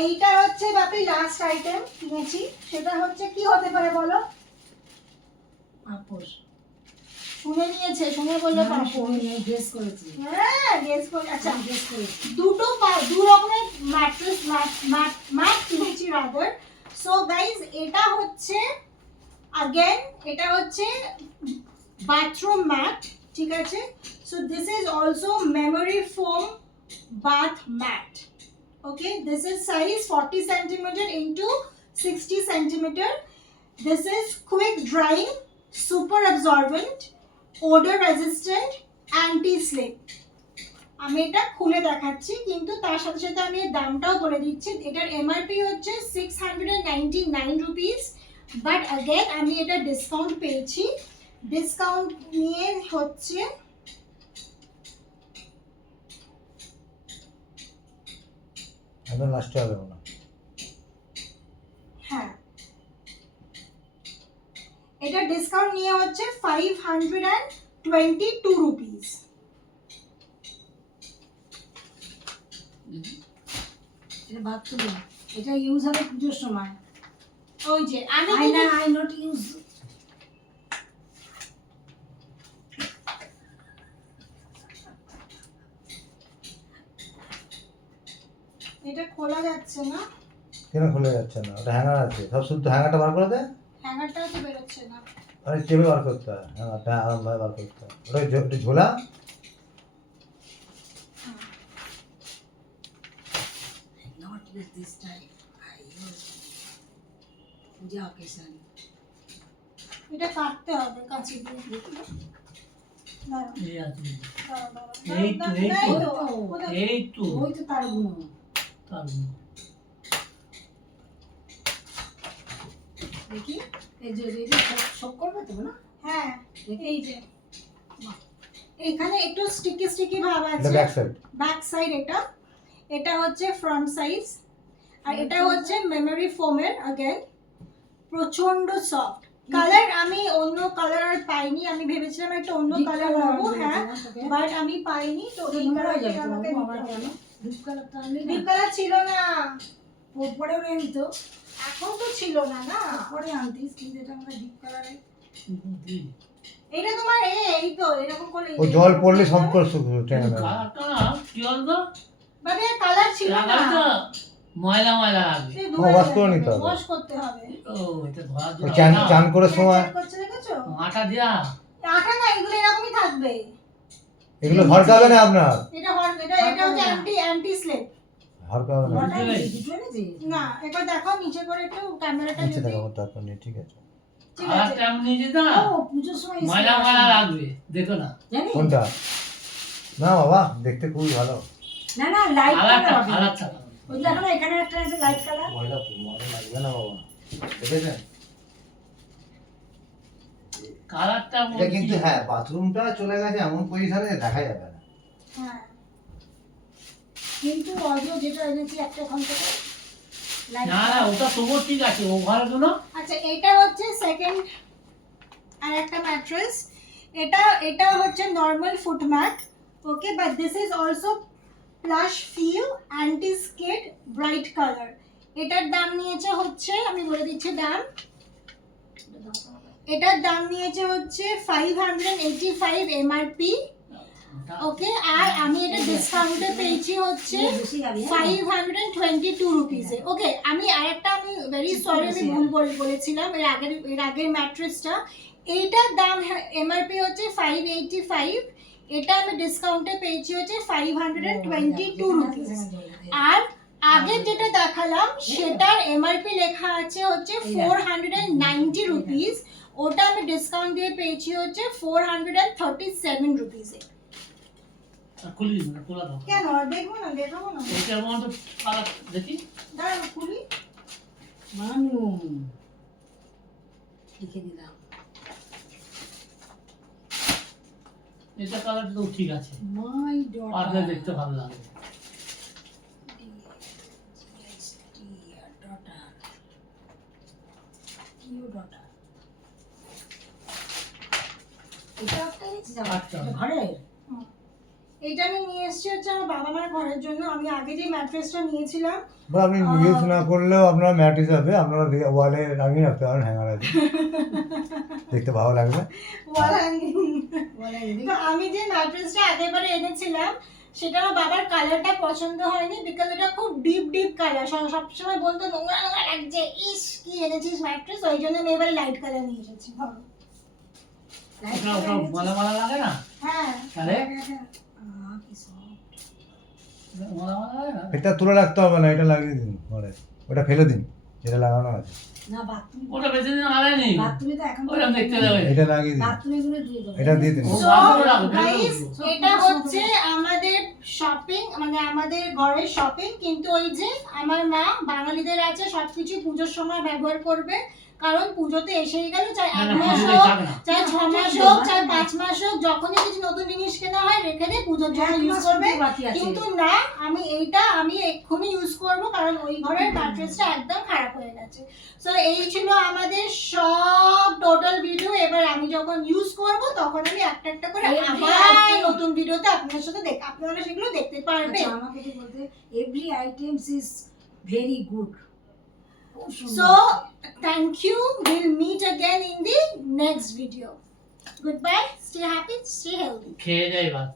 এইটা হচ্ছে বাপি last item কিনেছি, সেটা হচ্ছে কি হতে পারে বলো? পাপোশ। শুনে নিয়েছে, শুনে বললো পাপোশ। গেস করেছি। হ্যাঁ গেস করে। আচ্ছা গেস করেছি। দু রকমের ম্যাট্রেস ম্যাট কিনেছি রাদার। সো গাইজ এটা হচ্ছে again এটা হচ্ছে বাথরুম ম্যাট, ঠিক আছে? So this is also memory foam bath mat. Okay, this is size 40 centimeter into 60 centimeter. This is quick drying, super absorbent, odor resistant, anti slip. আমি এটা খুলে দেখাচ্ছি, কিন্তু তার সাথে সাথে আমি এর দামটাও বলে দিচ্ছি। এটার এমআরপি হচ্ছে 699 রুপিস, বাট अगेन আমি এটা ডিসকাউন্ট পেয়েছি। ডিসকাউন্ট নিয়ে হচ্ছে একদম লাস্টে হবে না। হ্যাঁ এটা ডিসকাউন্ট নিয়ে হচ্ছে 522 রুপিস। এটা বাথরুম, এটা ইউজ হবে পুজোর সময়। ওই যে আমি আই না, আই নট ইউজ। এটা খোলা যাচ্ছে না, কেন খুলে যাচ্ছে না? ওটা হ্যাঙ্গার আছে, সব শুদ্ধ হ্যাঙ্গারটা বার করে দে। হ্যাঙ্গারটাও তো বেরোচ্ছে না। আরে চেপে বার করতে হয়, হ্যাঙ্গারটা আরামভাবে বার করতে হয়। ওটা একটু ঝোলা। Not with this type. I use puja occasion. এটা কাটতে হবে কাঁচি দিয়ে। দাঁড়াও, এই আছে। দাঁড়াও, দাঁড়াও। এই তো, এই তো। এই তো, কোথায়? এই তো ওই তো তার গুণ। তার দেখি এই যে সব করবে তো না? হ্যাঁ এই যে এখানে একটু স্টিকি স্টিকি ভাব এটা আছে। Back side. ব্যাক সাইড এটা, এটা হচ্ছে ফ্রন্ট সাইজ, আর এটা হচ্ছে মেমোরি ফোমের। अगेन প্রচন্ড সফট কালার। আমি অন্য কালার আর পাইনি, আমি ভেবেছিলাম একটা অন্য কালার নেবো, হ্যাঁ, বাট আমি পাইনি। তো এই কালারটা আমাকে নিতে হবে। ডিপ কালারটা আনলে না? ডিপ কালার ছিল না, পরেও নেই তো। এখন তো ছিল না না। পরে আনতিস, কিন্তু এটা আমরা ডিপ কালারে। এটা তোমার এই তো এরকম করে ও জল পড়লে সম্পর্ক টেনে নেবে। কালারটা না কি বলতো মানে কালার ছিল না, কালারটা ময়লা ময়লা লাগবে। সে wash করে নিতে হবে। ওয়াশ করতে হবে। ও এটা ধোয়ার ওই জন্য চান করার সময় চেক করছে দেখেছো? আটা দিয়া আটা না, এগুলো এরকমই থাকবে। এগুলো হরকাবে না আপনার, এটা এটা হচ্ছে অ্যান্টি স্লিপ। হরকাবে না। ওটা বুঝলে? দুটো এনেছি। না একবার দেখো নিচে করে একটু ক্যামেরাটা নিচে যদি দেখাবো তারপর নিয়ে, ঠিক আছে। ঠিক আছে। কালারটা আমি নিজে না ও পুজোর সময় এই ময়লা smell ময়লা আসে। লাগবে দেখো না জানিস? কোনটা? না বাবা, দেখতে খুবই ভালো। না না, লাইট কালারটা কালার হবে। কালারটা ওই দেখো না, এখানে একটা আছে লাইট কালার। ময়লা ময়লা লাগবে না বাবা, দেখেছেন? কালারটা এটা কিন্তু হ্যাঁ বাথরুমটা চলে গেছে এমন পজিশনে দেখা যাবে না। হ্যাঁ কিন্তু অডিও যেটা এনেছি একটা ওখান থেকে লাইট না না ওটা তবুও ঠিক আছে, ও ভালো তো না। আচ্ছা এটা হচ্ছে সেকেন্ড আর একটা ম্যাট্রেস। এটা হচ্ছে normal foot mat, okay, but this is also plush feel anti skid bright colour. এটার দাম নিয়েছে হচ্ছে, আমি বলে দিচ্ছি দাম, এটার দাম নিয়েছে হচ্ছে 585 এমআরপি, ওকে, আর আমি এটা ডিসকাউন্টে পেয়েছি হচ্ছে বেশি গাড়ি 522 রুপিসে। ওকে, আমি ভেরি সরি, আমি ভুল বলেছিলাম। এর আগের ম্যাট্রেসটা, এইটার দাম এমআরপি হচ্ছে 585, এটা আমি ডিসকাউন্টে পেয়েছি হচ্ছে 522 রুপিস। আর আগে যেটা দেখালাম সেটার এমআরপি লেখা আছে হচ্ছে 490 রুপিস, ওটা আমি ডিসকাউন্ট দিয়ে পেয়েছি হচ্ছে 437 রুপিসে। খুলি না খোলা দাও কেন দেখবো না, দেখাবো না, এটার মধ্যে কালার দেখি দাঁড়াও খুলি। মানু লিখে দিলাম। এটা কালারটা তো ঠিক আছে, মাই আর ডটার দেখতে ভালো লাগে। ডটার কিউ ডটার। এটা একটা এনেছি জামা, আচ্ছা। এটা ঘরের। এটা আমি নিয়ে এসেছি হচ্ছে আমার বাবা মার ঘরের জন্য। আমি আগে যে ম্যাট্রেসটা নিয়েছিলাম বা আপনি ইউজ না করলেও আপনার ম্যাট হিসাবে আপনারা ওয়ালে লাগিয়ে রাখতে পারেন, হ্যাঙ্গার আছে, দেখতে ভালো লাগবে। Wall hanging. বলে দিদি তো আমি যে ম্যাট্রেসটা আগেরবারে এনেছিলাম সেটা আমার বাবার কালারটা পছন্দ হয়নি, বিকজ এটা খুব ডিপ কালার। সবসময় বলতো নোংরা নোংরা লাগছে, ইস কি এনেছিস ম্যাট্রেস, ওই জন্য আমি এবারে লাইট কালার নিয়ে এসেছি। ভালো। লাইট ওটা ওটা মালা মালা লাগে না? হ্যাঁ তাহলে কি soft। মালা মালা লাগে না? এটা তুলে রাখতে হবে না, এটা লাগিয়ে দিন ঘরে, ওটা ফেলে দিন যেটা লাগানো আছে, না বাথরুম ওটা বেশি দিন লাগায়নি। বাথরুমে তো এখন ওটা দেখতে দেবে। এটা লাগিয়ে দিন, বাথরুমে গুলো দিয়ে দেবো এটা দিয়ে দিন। ও So, বাথরুমে রাখো, guys, ভেতরে এটা হচ্ছে আমাদের শপিং, মানে আমাদের ঘরের শপিং। কিন্তু ওই যে আমার মা বাঙালিদের আছে সবকিছু পুজোর সময় ব্যবহার করবে, কারণ পুজোতে এসেই গেল, চাই না, 1 না, মাস পুজোতে হোক, থাক না। চাই 6 মাস হোক, চাই 5 মাস হোক, যখনই কিছু নতুন জিনিস কেনা হয় রেখে দিয়ে পুজোর জন্য ইউজ করবে। বাকি আছে কিন্তু না, আমি এক্ষুনি ইউজ করব, কারণ ওই ঘরের ম্যাট্রেসটা একদম খারাপ হয়ে গেছে। সো এই ছিল আমাদের সব টোটাল ভিডিও। এবার আমি যখন ইউজ করব তখন আমি একটা একটা করে Every আবার item- নতুন ভিডিওতে আপনাদের সাথে আপনারা সেগুলো দেখতে পারবেন। আচ্ছা আমাকে তো বলতে every items is very good. So thank you, we'll meet again in the next video. Goodbye, stay happy, stay healthy. খেয়ে যাই ভাত।